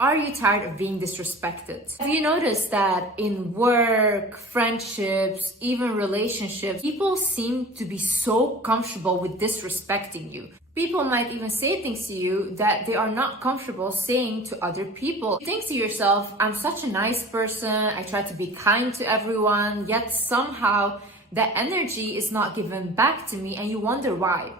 Are you tired of being disrespected? Have you noticed that in work, friendships, even relationships, people seem to be so comfortable with disrespecting you? People might even say things to you that they are not comfortable saying to other people. You think to yourself, I'm such a nice person, I try to be kind to everyone, yet somehow that energy is not given back to me, and you wonder why.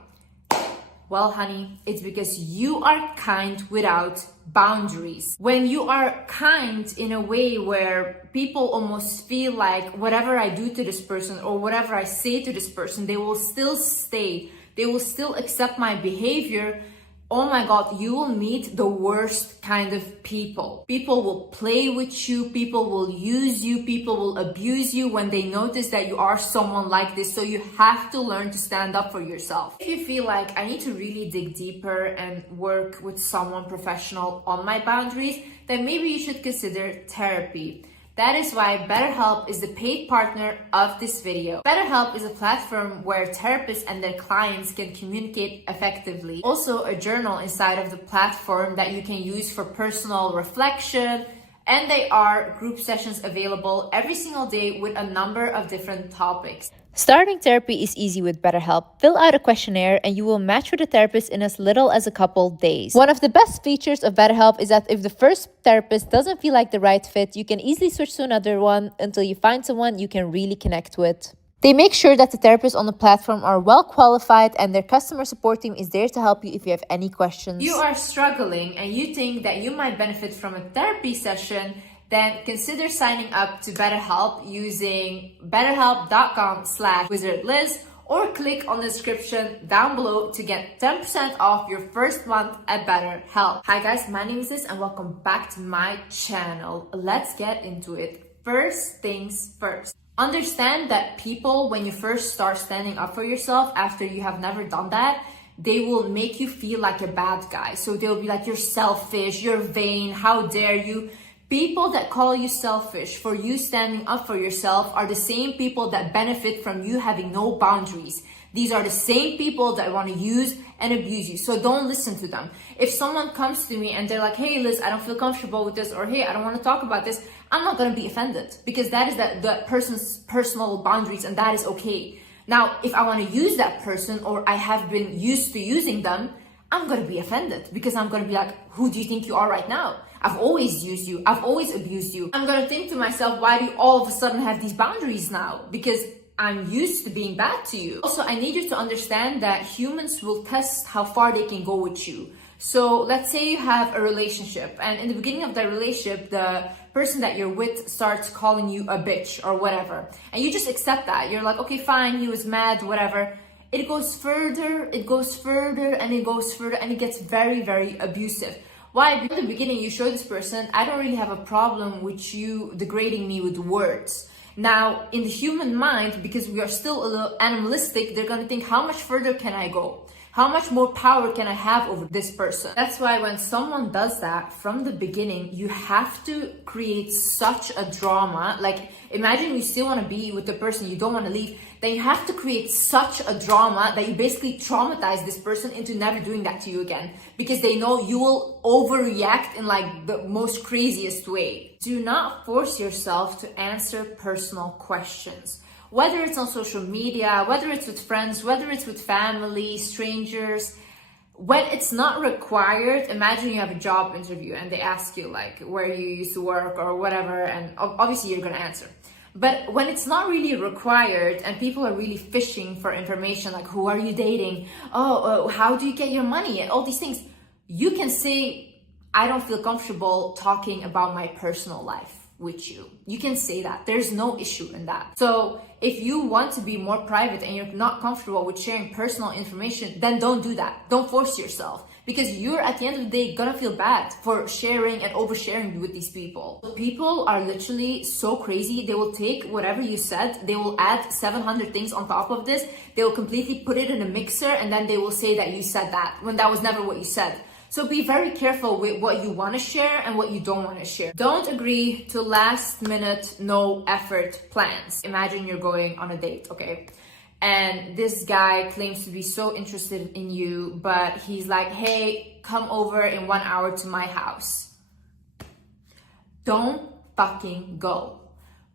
Well, honey, it's because you are kind without boundaries. When you are kind in a way where people almost feel like whatever I do to this person or whatever I say to this person, they will still stay. They will still accept my behavior. Oh my God, you will meet the worst kind of people. People will play with you, people will use you, people will abuse you when they notice that you are someone like this. So you have to learn to stand up for yourself. If you feel like I need to really dig deeper and work with someone professional on my boundaries, then maybe you should consider therapy. That is why BetterHelp is the paid partner of this video. BetterHelp is a platform where therapists and their clients can communicate effectively. Also, a journal inside of the platform that you can use for personal reflection. And they are group sessions available every single day with a number of different topics. Starting therapy is easy with BetterHelp. Fill out a questionnaire and you will match with a therapist in as little as a couple days. One of the best features of BetterHelp is that if the first therapist doesn't feel like the right fit, you can easily switch to another one until you find someone you can really connect with. They make sure that the therapists on the platform are well qualified and their customer support team is there to help you if you have any questions. You are struggling and you think that you might benefit from a therapy session, then consider signing up to BetterHelp using betterhelp.com/wizardliz or click on the description down below to get 10% off your first month at BetterHelp. Hi guys, my name is Lize and welcome back to my channel. Let's get into it. First things first. Understand that people, when you first start standing up for yourself after you have never done that, they will make you feel like a bad guy. So they'll be like, you're selfish, you're vain, how dare you? People that call you selfish for you standing up for yourself are the same people that benefit from you having no boundaries. These are the same people that want to use and abuse you. So don't listen to them. If someone comes to me and they're like, hey Liz, I don't feel comfortable with this, or hey, I don't want to talk about this, I'm not going to be offended because that is that person's personal boundaries and that is okay. Now, if I want to use that person or I have been used to using them, I'm going to be offended because I'm going to be like, who do you think you are right now? I've always used you. I've always abused you. I'm going to think to myself, why do you all of a sudden have these boundaries now? Because I'm used to being bad to you. Also, I need you to understand that humans will test how far they can go with you. So let's say you have a relationship and in the beginning of that relationship, the person that you're with starts calling you a bitch or whatever. And you just accept that. You're like, okay, fine, he was mad, whatever. It goes further, it goes further, and it goes further, and it gets very, very abusive. Why? Because in the beginning, you show this person, I don't really have a problem with you degrading me with words. Now, in the human mind, because we are still a little animalistic, they're going to think, how much further can I go? How much more power can I have over this person? That's why when someone does that from the beginning, you have to create such a drama. Like, imagine you still want to be with the person, you don't want to leave. Then you have to create such a drama that you basically traumatize this person into never doing that to you again. Because they know you will overreact in like the most craziest way. Do not force yourself to answer personal questions. Whether it's on social media, whether it's with friends, whether it's with family, strangers, when it's not required. Imagine you have a job interview and they ask you like where you used to work or whatever, and obviously you're going to answer. But when it's not really required and people are really fishing for information, like who are you dating? How do you get your money? And all these things, you can say, I don't feel comfortable talking about my personal life with you. You can say that. There's no issue in that. So if you want to be more private and you're not comfortable with sharing personal information, then don't do that. Don't force yourself. Because you're at the end of the day gonna feel bad for sharing and oversharing with these people. People are literally so crazy. They will take whatever you said, they will add 700 things on top of this. They will completely put it in a mixer and then they will say that you said that when that was never what you said. So be very careful with what you want to share and what you don't want to share. Don't agree to last minute, no effort plans. Imagine you're going on a date, okay? And this guy claims to be so interested in you, but he's like, hey, come over in 1 hour to my house. don't fucking go.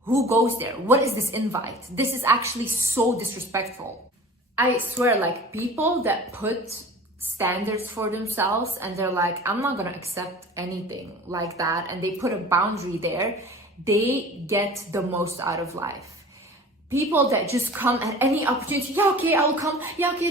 Who goes there? What is this invite? This is actually so disrespectful. I swear, like, people that put standards for themselves and they're like, I'm not gonna accept anything like that, and they put a boundary there, they get the most out of life. People that just come at any opportunity, yeah, okay, I will come, yeah, okay,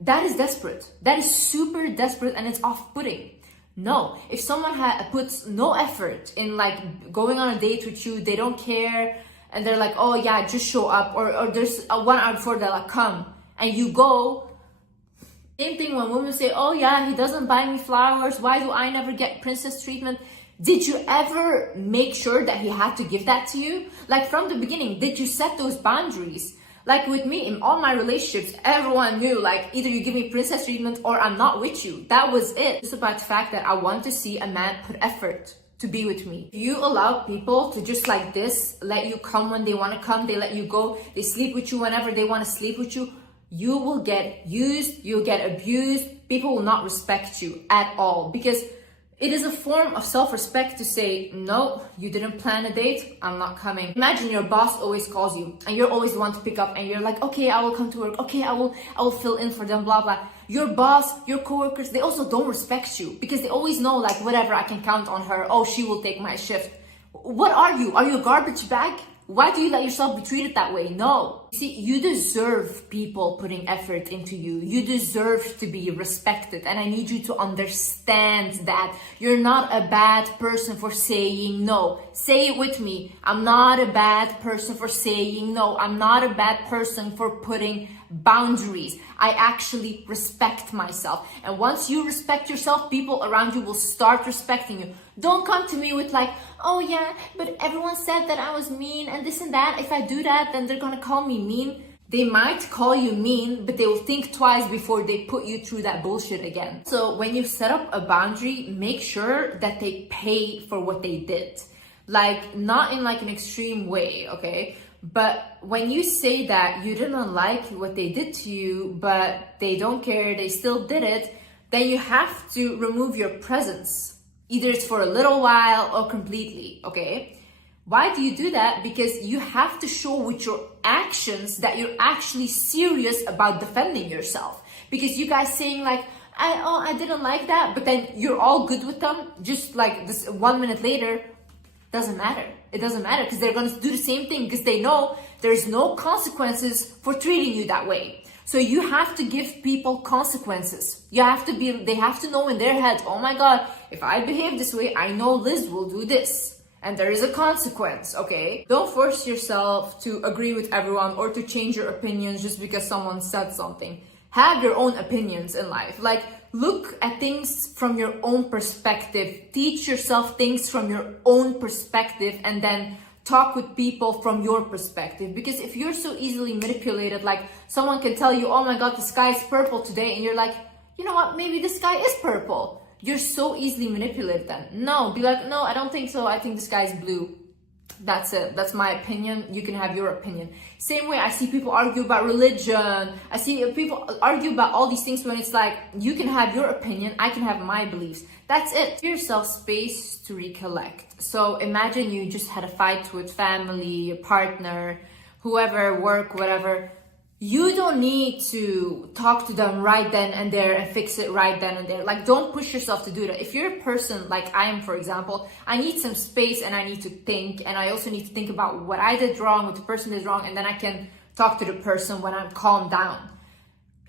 that is desperate. That is super desperate, and it's off-putting. No, if someone puts no effort in like going on a date with you, they don't care, and they're like, oh yeah, just show up, or there's a 1 hour before they're like, come, and you go. Same thing when women say, oh yeah, he doesn't buy me flowers, why do I never get princess treatment? Did you ever make sure that he had to give that to you? Like, from the beginning, did you set those boundaries? Like with me, in all my relationships, everyone knew, like, either you give me princess treatment or I'm not with you. That was it. It's about the fact that I want to see a man put effort to be with me. If you allow people to just like this, let you come when they want to come, they let you go, they sleep with you whenever they want to sleep with you, you will get used, you'll get abused, people will not respect you at all, because it is a form of self-respect to say, no, you didn't plan a date, I'm not coming. Imagine your boss always calls you and you're always the one to pick up, and you're like, okay, I will come to work, okay, I will fill in for them, blah, blah. Your boss, your coworkers, they also don't respect you because they always know, like, whatever, I can count on her, oh, she will take my shift. What are you? Are you a garbage bag? Why do you let yourself be treated that way? No. See, you deserve people putting effort into you. You deserve to be respected. And I need you to understand that you're not a bad person for saying no. Say it with me. I'm not a bad person for saying no. I'm not a bad person for putting boundaries. I actually respect myself. And once you respect yourself, people around you will start respecting you. Don't come to me with like, oh yeah, but everyone said that I was mean and this and that. If I do that, then they're gonna call me mean. They might call you mean, but they will think twice before they put you through that bullshit again. So when you set up a boundary, make sure that they pay for what they did. Like, not in like an extreme way, okay? But when you say that you didn't like what they did to you, but they don't care, they still did it, then you have to remove your presence. Either it's for a little while or completely, okay? Why do you do that? Because you have to show with your actions that you're actually serious about defending yourself. Because you guys saying like, I didn't like that, but then you're all good with them, just like this 1 minute later, doesn't matter. It doesn't matter because they're going to do the same thing because they know there's no consequences for treating you that way. So you have to give people consequences. They have to know in their head, oh my God, if I behave this way, I know Liz will do this. And there is a consequence, okay? Don't force yourself to agree with everyone or to change your opinions just because someone said something. Have your own opinions in life. Like, look at things from your own perspective. Teach yourself things from your own perspective, and then talk with people from your perspective. Because if you're so easily manipulated, like someone can tell you, oh my God, the sky is purple today, and you're like, you know what, maybe the sky is purple. You're so easily manipulated then. No, be like, no, I don't think so, I think the sky is blue. That's it. That's my opinion. You can have your opinion. Same way I see people argue about religion. I see people argue about all these things when it's like, you can have your opinion, I can have my beliefs. That's it. Give yourself space to recollect. So imagine you just had a fight with family, a partner, whoever, work, whatever. You don't need to talk to them right then and there and fix it right then and there. Like, don't push yourself to do that. If you're a person like I am, for example, I need some space and I need to think, and I also need to think about what I did wrong, what the person did wrong, and then I can talk to the person when I'm calmed down.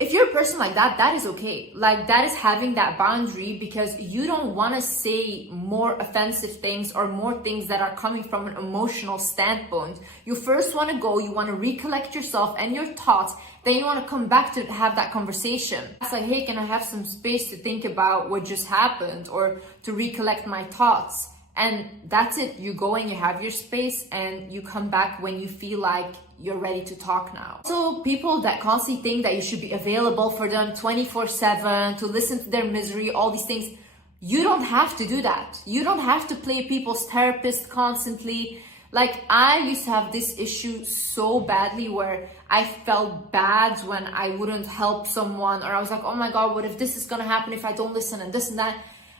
If you're a person like that, that is okay. Like, that is having that boundary because you don't want to say more offensive things or more things that are coming from an emotional standpoint. You first want to go, you want to recollect yourself and your thoughts, then you want to come back to have that conversation. It's like, hey, can I have some space to think about what just happened or to recollect my thoughts? And that's it. You go and you have your space and you come back when you feel like you're ready to talk now. So people that constantly think that you should be available for them 24/7, to listen to their misery, all these things, you don't have to do that. You don't have to play people's therapist constantly. Like, I used to have this issue so badly where I felt bad when I wouldn't help someone, or I was like, oh my God, what if this is gonna happen if I don't listen, and this and that.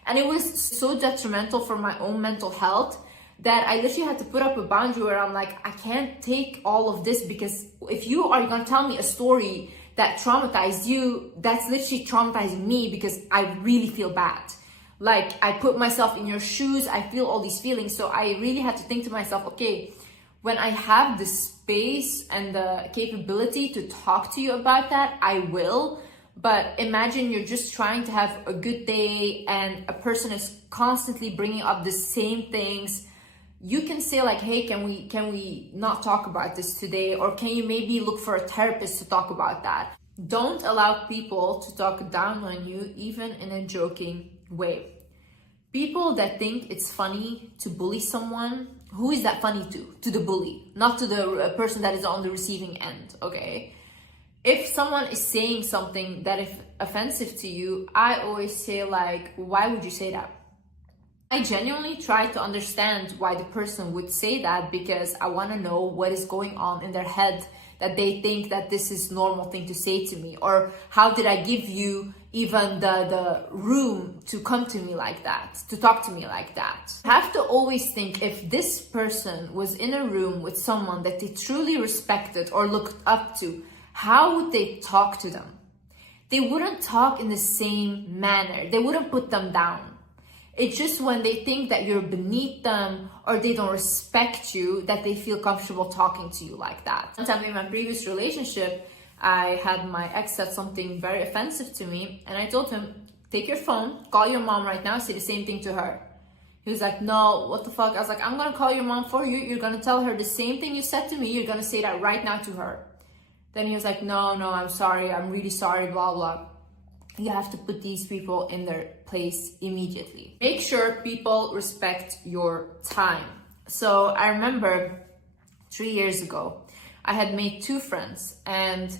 And it was so detrimental for my own mental health that I literally had to put up a boundary where I'm like, I can't take all of this, because if you are gonna tell me a story that traumatized you, that's literally traumatizing me, because I really feel bad. Like, I put myself in your shoes, I feel all these feelings. So I really had to think to myself, okay, when I have the space and the capability to talk to you about that, I will. But imagine you're just trying to have a good day and a person is constantly bringing up the same things. You can say like, hey, can we not talk about this today? Or can you maybe look for a therapist to talk about that? Don't allow people to talk down on you, even in a joking way. People that think it's funny to bully someone, who is that funny to? To the bully, not to the person that is on the receiving end, okay? If someone is saying something that is offensive to you, I always say like, why would you say that? I genuinely try to understand why the person would say that, because I want to know what is going on in their head that they think that this is normal thing to say to me, or how did I give you even the room to come to me like that, to talk to me like that. I have to always think, if this person was in a room with someone that they truly respected or looked up to, how would they talk to them? They wouldn't talk in the same manner. They wouldn't put them down. It's just when they think that you're beneath them or they don't respect you that they feel comfortable talking to you like that. One time in my previous relationship, I had my ex said something very offensive to me, and I told him, take your phone, call your mom right now, say the same thing to her. He was like, no, what the fuck? I was like, I'm gonna call your mom for you. You're gonna tell her the same thing you said to me. You're gonna say that right now to her. Then he was like, no, I'm sorry. I'm really sorry, blah, blah. You have to put these people in their place immediately. Make sure people respect your time. So I remember 3 years ago, I had made 2 friends. And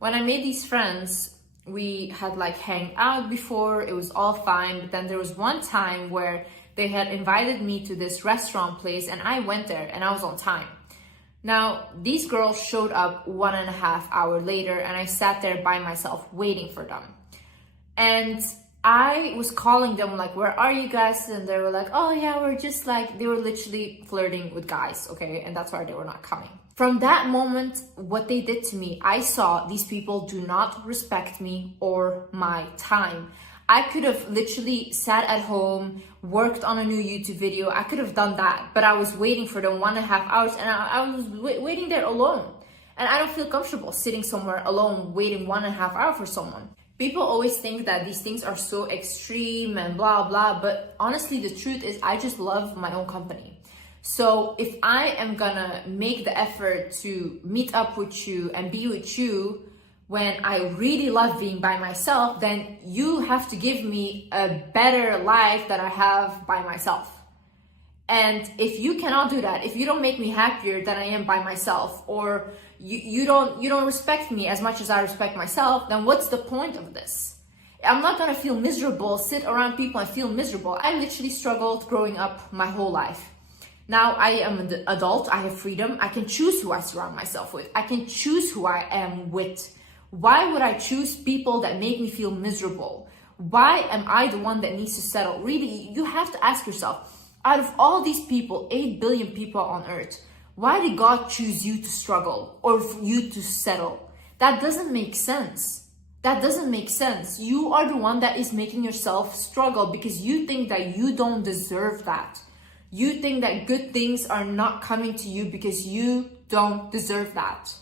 when I made these friends, we had like hang out before, it was all fine. But then there was one time where they had invited me to this restaurant place and I went there and I was on time. Now, these girls showed up 1.5 hours later and I sat there by myself waiting for them. And I was calling them like, where are you guys? And they were like, oh yeah, we're just like, they were literally flirting with guys, okay? And that's why they were not coming. From that moment, what they did to me, I saw these people do not respect me or my time. I could have literally sat at home, worked on a new YouTube video. I could have done that, but I was waiting for them 1.5 hours and I was waiting there alone. And I don't feel comfortable sitting somewhere alone, waiting 1.5 hours for someone. People always think that these things are so extreme and blah, blah, but honestly, the truth is I just love my own company. So if I am gonna make the effort to meet up with you and be with you when I really love being by myself, then you have to give me a better life that I have by myself. And if you cannot do that, if you don't make me happier than I am by myself, or you don't respect me as much as I respect myself, then what's the point of this? I'm not gonna feel miserable, sit around people and feel miserable. I literally struggled growing up my whole life. Now I am an adult, I have freedom, I can choose who I surround myself with. I can choose who I am with. Why would I choose people that make me feel miserable? Why am I the one that needs to settle? Really, you have to ask yourself, out of all these people, 8 billion people on earth, why did God choose you to struggle or for you to settle? That doesn't make sense. That doesn't make sense. You are the one that is making yourself struggle because you think that you don't deserve that. You think that good things are not coming to you because you don't deserve that.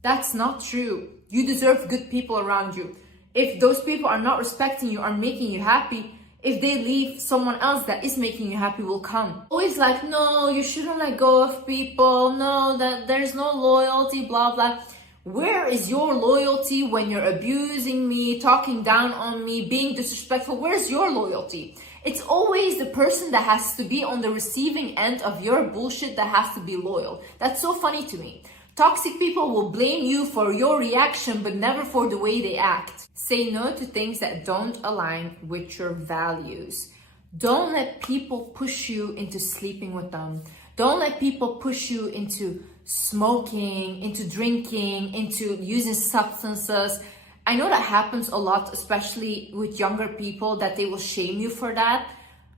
That's not true. You deserve good people around you. If those people are not respecting you, are making you happy, if they leave, someone else that is making you happy will come. Always like, no, you shouldn't let go of people. No, that there's no loyalty, blah, blah. Where is your loyalty when you're abusing me, talking down on me, being disrespectful? Where's your loyalty? It's always the person that has to be on the receiving end of your bullshit that has to be loyal. That's so funny to me. Toxic people will blame you for your reaction, but never for the way they act. Say no to things that don't align with your values. Don't let people push you into sleeping with them. Don't let people push you into smoking, into drinking, into using substances. I know that happens a lot, especially with younger people, that they will shame you for that.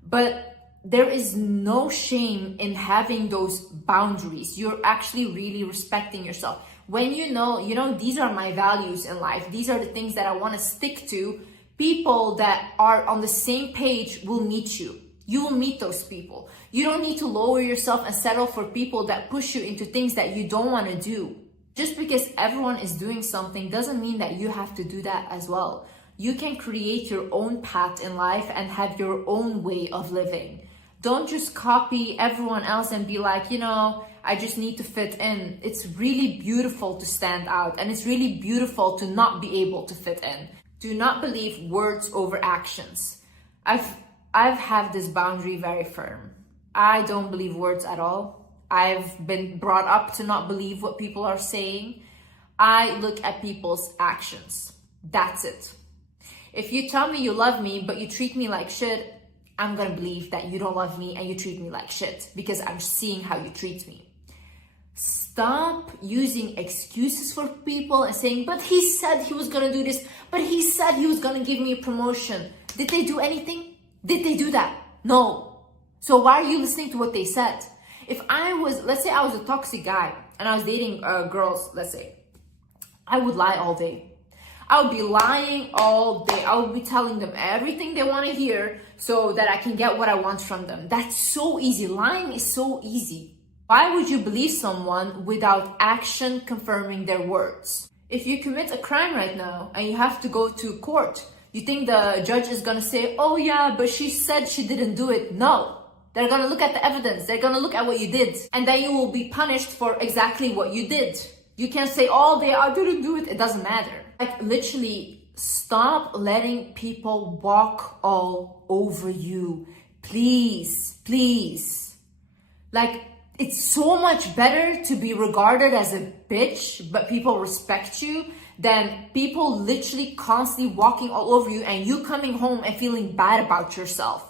But there is no shame in having those boundaries. You're actually really respecting yourself. When you know, these are my values in life. These are the things that I want to stick to. People that are on the same page will meet you. You will meet those people. You don't need to lower yourself and settle for people that push you into things that you don't want to do. Just because everyone is doing something doesn't mean that you have to do that as well. You can create your own path in life and have your own way of living. Don't just copy everyone else and be like, I just need to fit in. It's really beautiful to stand out, and it's really beautiful to not be able to fit in. Do not believe words over actions. I've had this boundary very firm. I don't believe words at all. I've been brought up to not believe what people are saying. I look at people's actions. That's it. If you tell me you love me, but you treat me like shit, I'm gonna believe that you don't love me and you treat me like shit because I'm seeing how you treat me. Stop using excuses for people and saying, but he said he was gonna do this, but he said he was gonna give me a promotion. Did they do anything? Did they do that? No. So why are you listening to what they said? If let's say I was a toxic guy and I was dating girls, let's say, I would lie all day. I would be lying all day. I would be telling them everything they want to hear so that I can get what I want from them. That's so easy. Lying is so easy. Why would you believe someone without action confirming their words? If you commit a crime right now and you have to go to court, you think the judge is going to say, oh yeah, but she said she didn't do it? No. They're going to look at the evidence. They're going to look at what you did. And then you will be punished for exactly what you did. You can't say all day, I didn't do it. It doesn't matter. Like, literally, stop letting people walk all over you. Please, please. Like, it's so much better to be regarded as a bitch, but people respect you, than people literally constantly walking all over you and you coming home and feeling bad about yourself.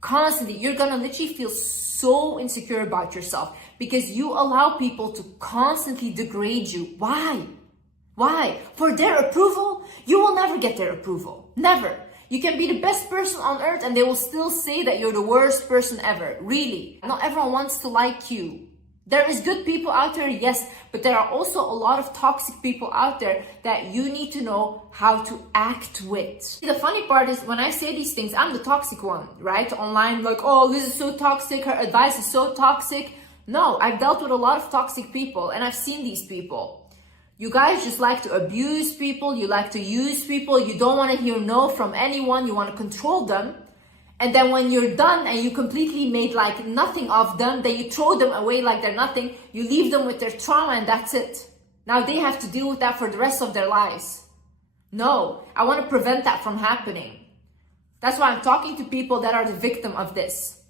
Constantly, you're gonna literally feel so insecure about yourself because you allow people to constantly degrade you. Why? Why? For their approval? You will never get their approval. Never. You can be the best person on earth and they will still say that you're the worst person ever. Really. Not everyone wants to like you. There is good people out there, yes, but there are also a lot of toxic people out there that you need to know how to act with. The funny part is when I say these things, I'm the toxic one, right? Online, like, oh, Liz is so toxic, her advice is so toxic. No, I've dealt with a lot of toxic people and I've seen these people. You guys just like to abuse people, you like to use people, you don't want to hear no from anyone, you want to control them. And then when you're done and you completely made like nothing of them, then you throw them away like they're nothing, you leave them with their trauma and that's it. Now they have to deal with that for the rest of their lives. No, I want to prevent that from happening. That's why I'm talking to people that are the victim of this.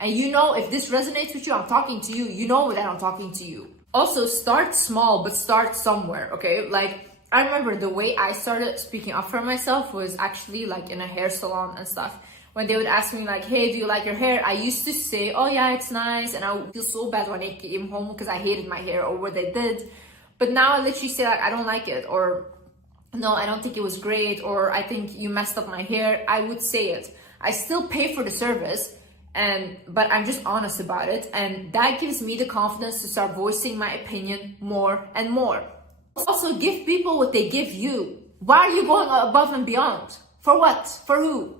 And you know, if this resonates with you, I'm talking to you. You know that I'm talking to you. Also, start small, but start somewhere, okay? Like, I remember the way I started speaking up for myself was actually like in a hair salon and stuff. When they would ask me like, hey, do you like your hair? I used to say, oh yeah, it's nice. And I would feel so bad when I came home because I hated my hair or what they did. But now I literally say like, I don't like it, or no, I don't think it was great, or I think you messed up my hair. I would say it. I still pay for the service, but I'm just honest about it. And that gives me the confidence to start voicing my opinion more and more. Also, give people what they give you. Why are you going above and beyond? For what? For who?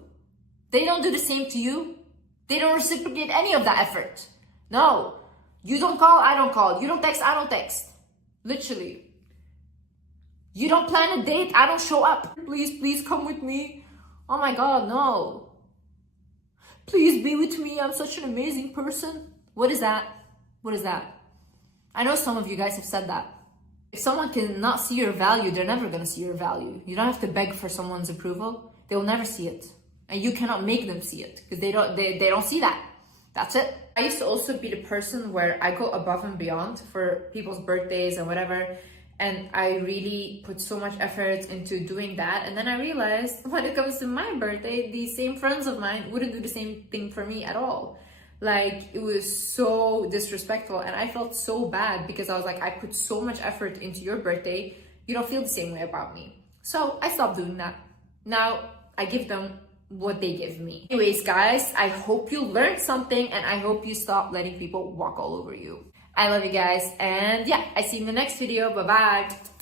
They don't do the same to you. They don't reciprocate any of that effort. No. You don't call, I don't call. You don't text, I don't text. Literally. You don't plan a date, I don't show up. Please, please come with me. Oh my God, no. Please be with me. I'm such an amazing person. What is that? What is that? I know some of you guys have said that. If someone cannot see your value, they're never going to see your value. You don't have to beg for someone's approval. They will never see it. And you cannot make them see it because they don't see that. That's it. I used to also be the person where I go above and beyond for people's birthdays and whatever. And I really put so much effort into doing that. And then I realized when it comes to my birthday, these same friends of mine wouldn't do the same thing for me at all. Like, it was so disrespectful. And I felt so bad because I was like, I put so much effort into your birthday. You don't feel the same way about me. So I stopped doing that. Now I give them what they give me. Anyways, guys, I hope you learned something and I hope you stop letting people walk all over you. I love you guys, and yeah, I see you in the next video. Bye bye.